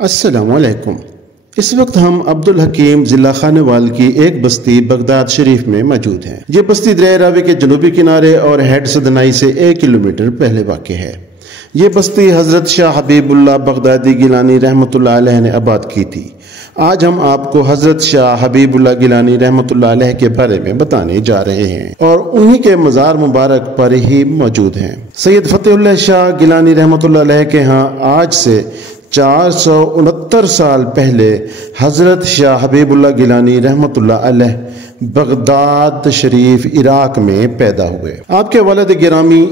السلام علیکم۔ اس وقت ہم عبدالحکیم ضلع خانیوال کی ایک بستی بغداد شریف میں موجود ہیں۔ یہ بستی دریائے راوی کے جنوبی کنارے اور ہیڈ سدنائی سے 1 کلومیٹر پہلے واقع ہے۔ یہ بستی حضرت شاہ حبیب اللہ بغدادی گیلانی رحمۃ اللہ علیہ نے آباد کی تھی۔ آج ہم آپ کو حضرت شاہ حبیب اللہ گیلانی رحمۃ اللہ علیہ کے بارے میں بتانے جا رہے ہیں اور انہی کے مزار مبارک پر ہی موجود ہیں۔ سید فتح اللہ شاہ گیلانی رحمۃ اللہ علیہ کے ہاں آج سے 469 سال پہلے حضرت شاہ حبیب اللہ گیلانی رحمۃ اللہ علیہ بغداد شریف عراق میں پیدا ہوئے۔ آپ کے والد گرامی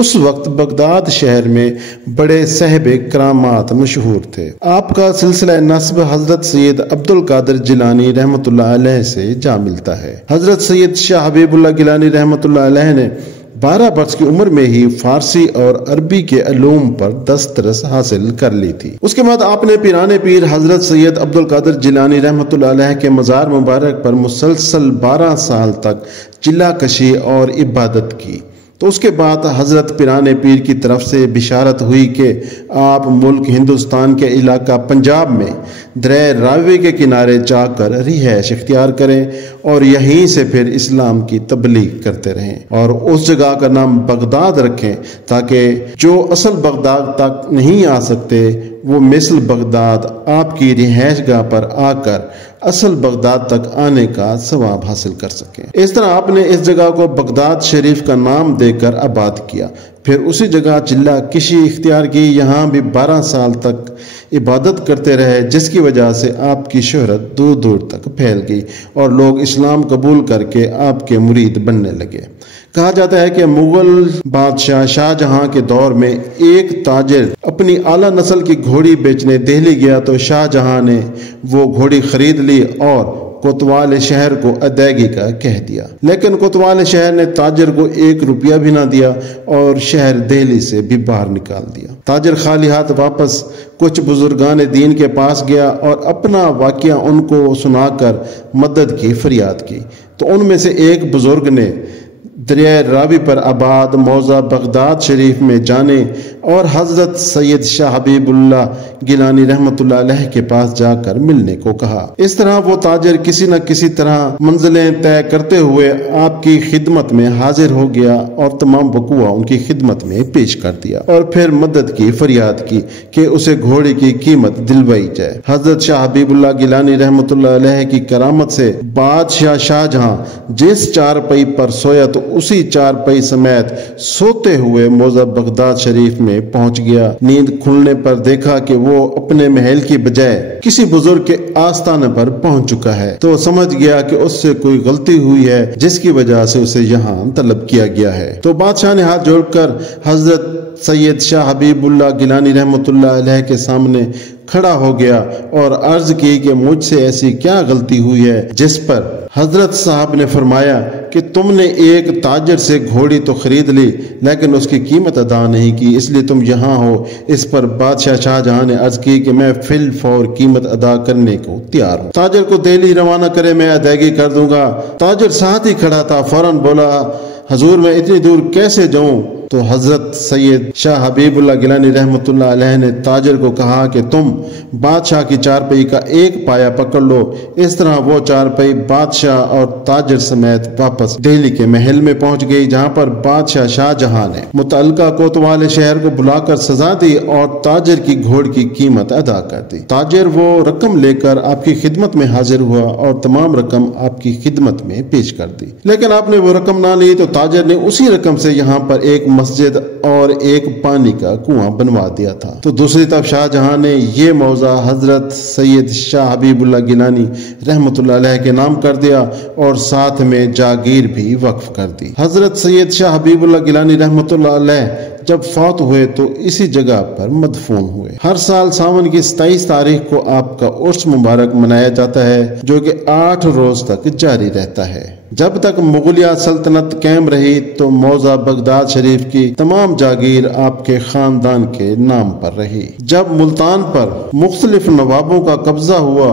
اس وقت بغداد شہر میں بڑے صاحب کرامات مشہور تھے۔ آپ کا سلسلہ نسب حضرت سید عبد القادر جیلانی رحمۃ اللہ علیہ سے جا ملتا ہے۔ حضرت سید شاہ حبیب اللہ گیلانی رحمۃ اللہ علیہ نے 12 برس کی عمر میں ہی فارسی اور عربی کے علوم پر دسترس حاصل کر لی تھی۔ اس کے بعد آپ نے پیرانے پیر حضرت سید عبد القادر جیلانی رحمۃ اللہ علیہ کے مزار مبارک پر مسلسل 12 سال تک چلہ کشی اور عبادت کی۔ تو اس کے بعد حضرت پیرانے پیر کی طرف سے بشارت ہوئی کہ آپ ملک ہندوستان کے علاقہ پنجاب میں دریائے راوی کے کنارے جا کر رہائش اختیار کریں اور یہیں سے پھر اسلام کی تبلیغ کرتے رہیں اور اس جگہ کا نام بغداد رکھیں تاکہ جو اصل بغداد تک نہیں آ سکتے وہ مثل بغداد آپ کی رہائش گاہ پر آ کر اصل بغداد تک آنے کا ثواب حاصل کر سکیں۔ اس طرح آپ نے اس جگہ کو بغداد شریف کا نام دے کر آباد کیا، پھر اسی جگہ چلہ کشی اختیار کی، یہاں بھی 12 سال تک عبادت کرتے رہے، جس کی وجہ سے آپ کی شہرت دور دور تک پھیل گئی اور لوگ اسلام قبول کر کے آپ کے مرید بننے لگے۔ کہا جاتا ہے کہ مغل بادشاہ شاہ جہاں کے دور میں ایک تاجر اپنی اعلیٰ نسل کی گھوڑی بیچنے دہلی گیا تو شاہ جہاں نے وہ گھوڑی خرید لی اور کوتوال شہر کو ادائیگی کا کہہ دیا، لیکن کوتوال شہر نے تاجر کو 1 روپیہ بھی نہ دیا اور شہر دہلی سے بھی باہر نکال دیا۔ تاجر خالی ہاتھ واپس کچھ بزرگان دین کے پاس گیا اور اپنا واقعہ ان کو سنا کر مدد کی فریاد کی، تو ان میں سے ایک بزرگ نے دریائے راوی پر آباد موضع بغداد شریف میں جانے اور حضرت سید شاہ حبیب اللہ گیلانی رحمۃ اللہ علیہ کے پاس جا کر ملنے کو کہا۔ اس طرح وہ تاجر کسی نہ کسی طرح منزلیں طے کرتے ہوئے آپ کی خدمت میں حاضر ہو گیا اور تمام وقوع ان کی خدمت میں پیش کر دیا اور پھر مدد کی فریاد کی کہ اسے گھوڑے کی قیمت دلوائی جائے۔ حضرت شاہ حبیب اللہ گیلانی رحمۃ اللہ علیہ کی کرامت سے بادشاہ شاہ جہاں جس چارپائی پر سویا تو اسی چارپائی سمیت سوتے ہوئے موضع بغداد شریف میں پہنچ گیا۔ نیند کھلنے پر دیکھا کہ وہ اپنے محل کی بجائے کسی بزرگ کے آستانے پر پہنچ چکا ہے، تو سمجھ گیا کہ اس سے کوئی غلطی ہوئی ہے جس کی وجہ سے اسے یہاں طلب کیا گیا ہے۔ تو بادشاہ نے ہاتھ جوڑ کر حضرت سید شاہ حبیب اللہ گیلانی رحمۃ اللہ علیہ کے سامنے کھڑا ہو گیا اور عرض کی کہ مجھ سے ایسی کیا غلطی ہوئی ہے، جس پر حضرت صاحب نے فرمایا کہ تم نے ایک تاجر سے گھوڑی تو خرید لی لیکن اس کی قیمت ادا نہیں کی، اس لیے تم یہاں ہو۔ اس پر بادشاہ شاہ جہاں نے عرض کی کہ میں فی الفور قیمت ادا کرنے کو تیار ہوں، تاجر کو دہلی روانہ کرے، میں ادائیگی کر دوں گا۔ تاجر ساتھ ہی کھڑا تھا، فوراً بولا حضور میں اتنی دور کیسے جاؤں؟ تو حضرت سید شاہ حبیب اللہ گیلانی رحمۃ اللہ علیہ نے تاجر کو کہا کہ تم بادشاہ کی چارپائی کا ایک پایا پکڑ لو۔ اس طرح وہ چارپائی بادشاہ اور تاجر سمیت واپس دہلی کے محل میں پہنچ گئی، جہاں پر بادشاہ شاہ جہاں نے متعلقہ کوتوال شہر کو بلا کر سزا دی اور تاجر کی گھوڑ کی قیمت ادا کر دی۔ تاجر وہ رقم لے کر آپ کی خدمت میں حاضر ہوا اور تمام رقم آپ کی خدمت میں پیش کر دی، لیکن آپ نے وہ رقم نہ لی تو تاجر نے اسی رقم سے یہاں پر ایک مسجد اور ایک پانی کا کنواں بنوا دیا تھا۔ تو دوسری طرف شاہ جہاں نے یہ موضع حضرت سید شاہ حبیب اللہ گیلانی رحمۃ اللہ علیہ کے نام کر دیا اور ساتھ میں جاگیر بھی وقف کر دی۔ حضرت سید شاہ حبیب اللہ گیلانی رحمۃ اللہ علیہ جب فوت ہوئے تو اسی جگہ پر مدفون ہوئے۔ ہر سال ساون کی 27 تاریخ کو آپ کا عرس مبارک منایا جاتا ہے، جو کہ 8 روز تک جاری رہتا ہے۔ جب تک مغلیہ سلطنت قائم رہی تو موضع بغداد شریف کی تمام جاگیر آپ کے خاندان کے نام پر رہی۔ جب ملتان پر مختلف نوابوں کا قبضہ ہوا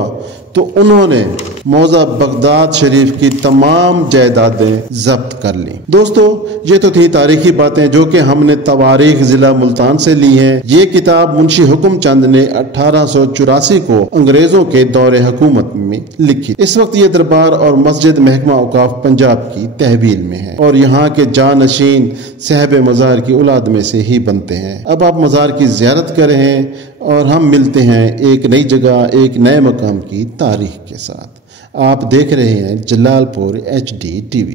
تو انہوں نے موضع بغداد شریف کی تمام جائیدادیں ضبط کر لیں۔ دوستو، یہ تو تھی تاریخی باتیں جو کہ ہم نے تواریخ ضلع ملتان سے لی ہیں۔ یہ کتاب منشی حکم چند نے 1884 کو انگریزوں کے دور حکومت میں لکھی۔ اس وقت یہ دربار اور مسجد محکمہ اوقاف پنجاب کی تحویل میں ہے اور یہاں کے جانشین صاحب مزار کی اولاد میں سے ہی بنتے ہیں۔ اب آپ مزار کی زیارت کریں اور ہم ملتے ہیں ایک نئی جگہ، ایک نئے مقام کی تاریخ کے ساتھ۔ آپ دیکھ رہے ہیں جلال پور HD TV۔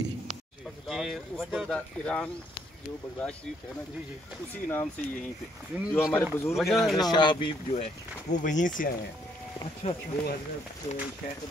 ایران جو بغداد شریف ہے نا جی اسی نام سے یہیں پہ جو ہمارے بزرگ ہیں حضرت شاہ حبیب جو ہے وہ وہیں سے آئے ہیں۔ اچھا وہ حضرت شیخ